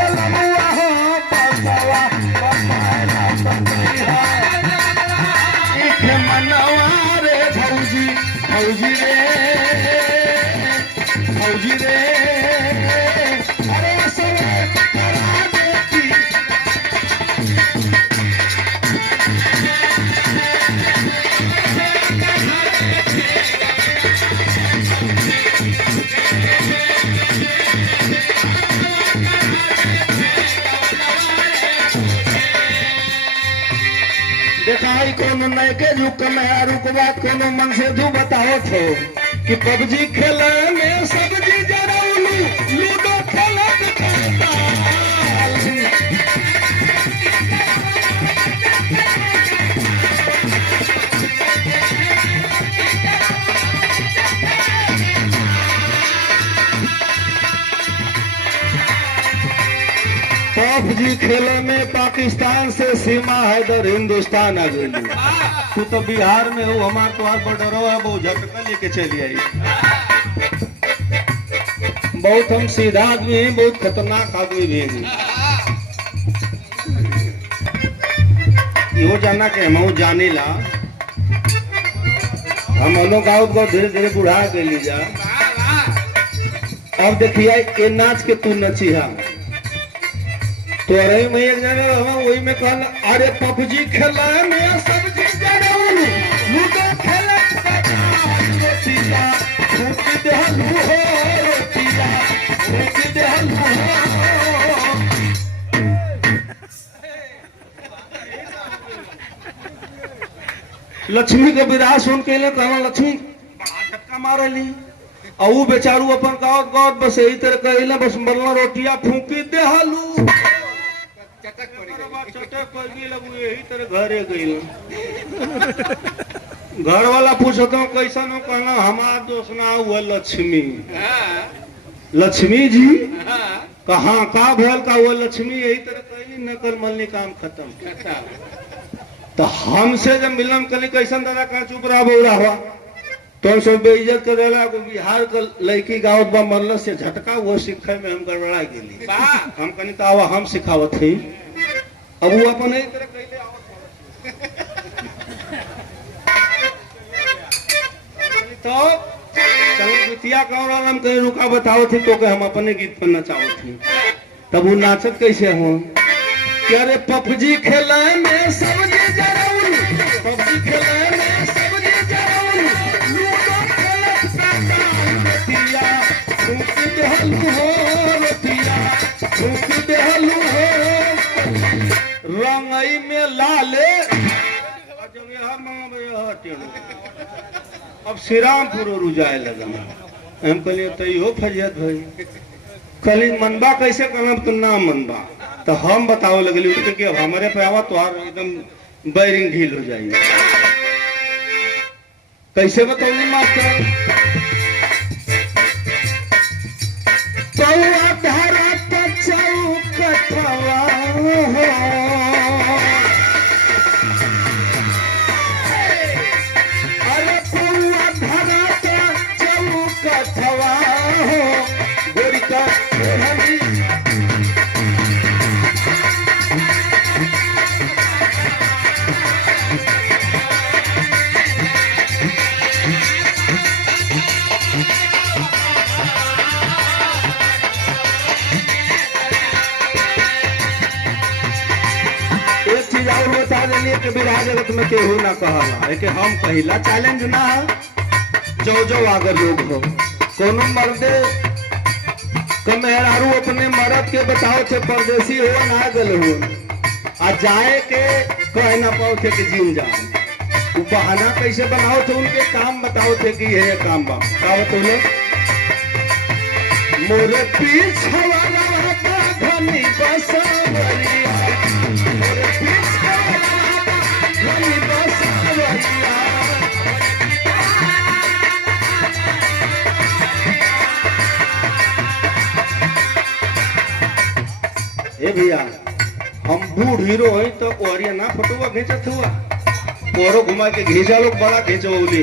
बलमुआ हो बसवा बमारा बंदिया इखे मनवा रे भौजी भौजी रे भौजी रे अरे सवे करा देती देखाई कोनो नए के युग के मेहरू के बात कोनो मन से दू बताओ थो कि पबजी खेले में सब्जी जरौलू लूडो खेलत करता पबजी खेले में पाकिस्तान से सीमा हैदर हिंदुस्तान आ गई। तू तो बिहार में हो हमार तो बॉर्डर है बहुत झटका लेके चली आई। बहुत हम सीधा आदमी हैं बहुत खतरनाक आदमी भी हैं। यो जाना के हम जाने ला हम लोग गाँव को धीरे धीरे बुढ़ा के ली जा। अब देखिए ये नाच के तू नचिहा तो अरे मैं एक जाने वही में कहला अरे पबजी खेला में सब्जी जरौलू लूडो खेलत रोटिया फूक देहलू हो रोटिया फूक देहलू हो। लक्ष्मी के विराह सुन के ले कहला लक्ष्मी झटका मारली और वो बेचारू अपन गाँव गाँव बस यही तरह कहला बस मरला रोटिया फूकी देहलू यही तरह घरे गई। घर वाला पूछता हूँ कैसा नो कहना हमारा दोस्त ना हुआ लक्ष्मी लक्ष्मी जी कहाँ का भेल का हुआ लक्ष्मी यही तरह कहली नकल मलनी काम खत्म। तो हमसे जब मिलन कली कैसा दादा कहा चुप रहा बोरा हुआ तो सब बेइज्जत कर देला बिहार का लड़की गाँव बा मरल से झटका वो सीखे में हम गड़बड़ा गेली। हम कनी तो आवा हम सिखावत थी अब वो अपन एक तरह कहले आवत तो कहीं दुतिया कौन हम कहीं रुका बताओ थे तो के हम अपने गीत पर नचावत थी तब वो नाचत कैसे हो कि अरे पबजी खेले में सब्जी जरौलू पबजी खेले में सब्जी जरौलू लूडो खेलत रोटिया फूक देहलू हो रोटिया फूक देहलू हो रंगई में लाले अब श्रीरामपुर रुजाए लगा हम कहलिए तैयो फजियत भाई कली मनबा कैसे कहना तो ना मनबा तो हम बताओ लगली कि अब हमारे पे आवा तो एकदम बैरिंग ढील हो जाएगी। कैसे बताओ मास्टर विराह जगत में केहू ना कहला कि हम कहिला चैलेंज ना जो जो आगर लोग हो कोनो मर्दे मेहरारू अपने मर्द के बताओ थे परदेसी हो ना गल हो आ जाए के कह ना पाओ थे कि जीन जाओ वो बहाना कैसे बनाओ थे उनके काम बताओ थे कि ये काम बा बोले मोरे पीछे वाला घनी बसवरिया मोरे पीछे घनी बसवरिया ए भैया हम बूढ़ हीरो है तो कोरिया ना फोटोवा खींचत हुआ कोरो घुमा के घींचा लोग बड़ा खींचवली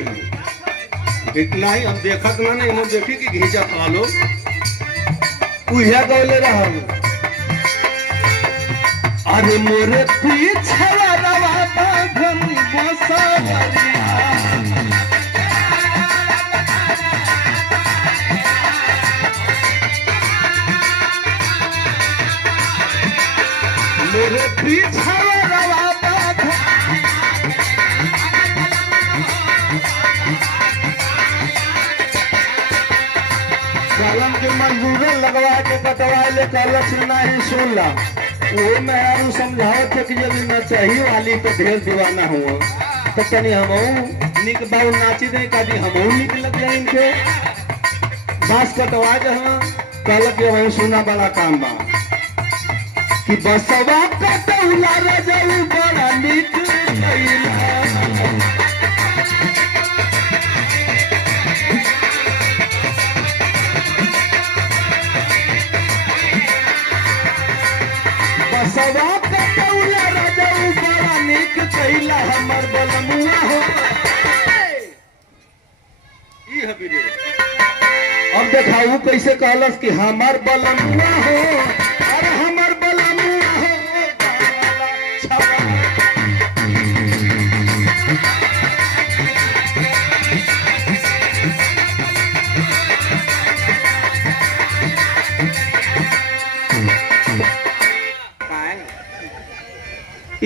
इतना ही हम देखत ना नहीं हम देखी कि घींचा था लोग उहिया गौले रहा अरे मोरे पीछे रवाता घनी बसवरिया मेरे पीछे रवाता कलम के मजदूर लगवा के कटवा ले कलच नहीं सुनला वो मैं यार समझाओ थे कि जब न चाहिए वाली तो ढेर दीवाना हुआ तो तनी हम निक बाबू नाची दे कभी हम निक लग जाए इनके बास कटवा के हम कल के वही सुना बड़ा काम बा कि बसवा कटौला रजऊ बड़ा निक कइला बसवा कटौला रजऊ बड़ा निक कइला हमर बलमुआ हो ई हबी रे अब देखाऊ कैसे कहलस कि हमर बलमुआ हो अरे हमर बलमुआ हो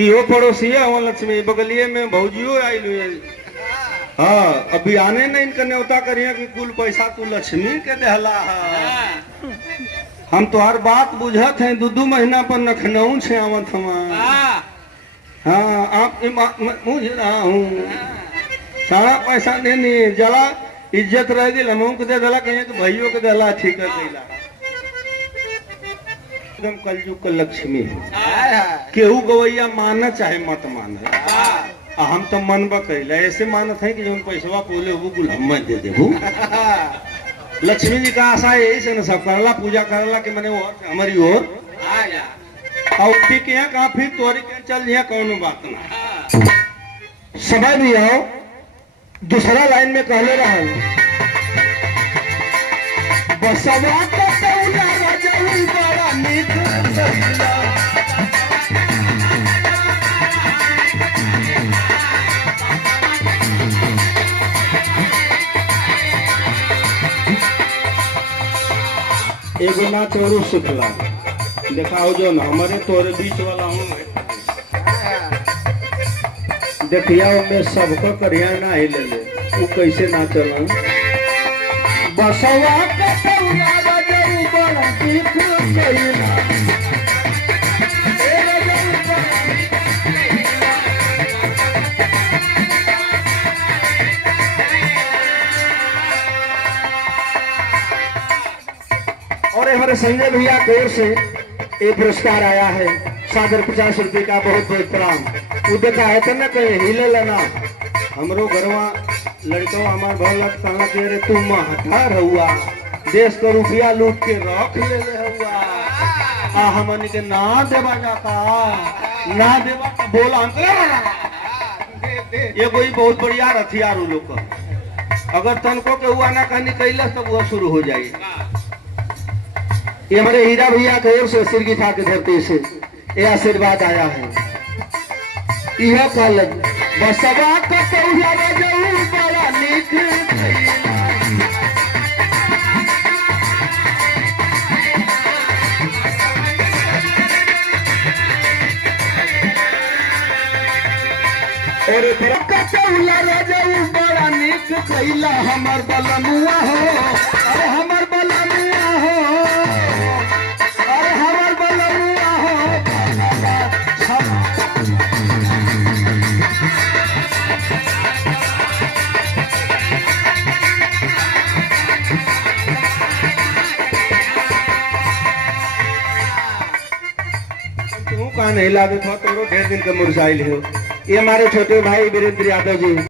इहो पड़ोसी है लक्ष्मी बगलिए में भौजियो आइल हुई। हाँ अभी आने नहीं इनका न्योता करिए कि कुल पैसा तू लक्ष्मी के देहला है। हम तो हर बात बुझत हैं 2-2 महीना पर नखनऊ छे आवत हम। हाँ आप मुझ रहा हूँ सारा पैसा देनी जला इज्जत रह गई हम के दे दिला कहीं तो भाइयों के दिला ठीक कर दिला एकदम कलयुग का लक्ष्मी है। केहू गवैया माना चाहे मत माना हम तो मनबा करेला ऐसे मानत है कि जो पैसा बोले वो गुल हम दे देबू। लक्ष्मी जी का आशा यही से न सब करला पूजा करला कि मैंने और हमारी ओर और के यहाँ कहा फिर तोरी के चल यहाँ कौन बात ना समय भी आओ दूसरा लाइन में कहले रहो बसवा कटौला रजऊ बड़ा निक कइला एगो ना चोरू सुखला देखाओ जो ना हमारे तोरे बीच वाला हूँ देखिया में सबको करिया ना ही ले वो कैसे ना चलो बसवा कटौला रजऊ बड़ा निक कइला और हमारे संजय भैया की ओर से एक पुरस्कार आया है सादर 50 रुपये का बहुत बहुत प्रणाम। वो देखा है तो ना कहीं हिले लेना हमरो घरवा लड़का हमार भलत कहना कि अरे तू महतार हुआ देश का रुपया लूट के रख ले हुआ हमन के ना देवा जाता ना देवा तो बोला ये कोई बहुत बढ़िया हथियार लोग अगर तनको के हुआ ना कहनी कैला तब वह शुरू हो जाएगी। ये हमारे हीरा भैया की ओर से सिर गिठा के धरती से ये आशीर्वाद आया है। यह कल बसवा कटौला रजऊ बड़ा निक कइला और कटौला रजऊ बड़ा निक कइला हमर बलमुआ हो अरे हमर बलमुआ हो अरे हमर बलमुआ हो तू कहाँ नहीं ला दे था ढेर दिन का मुरझाइल हो। ये हमारे छोटे भाई वीरेंद्र यादव जी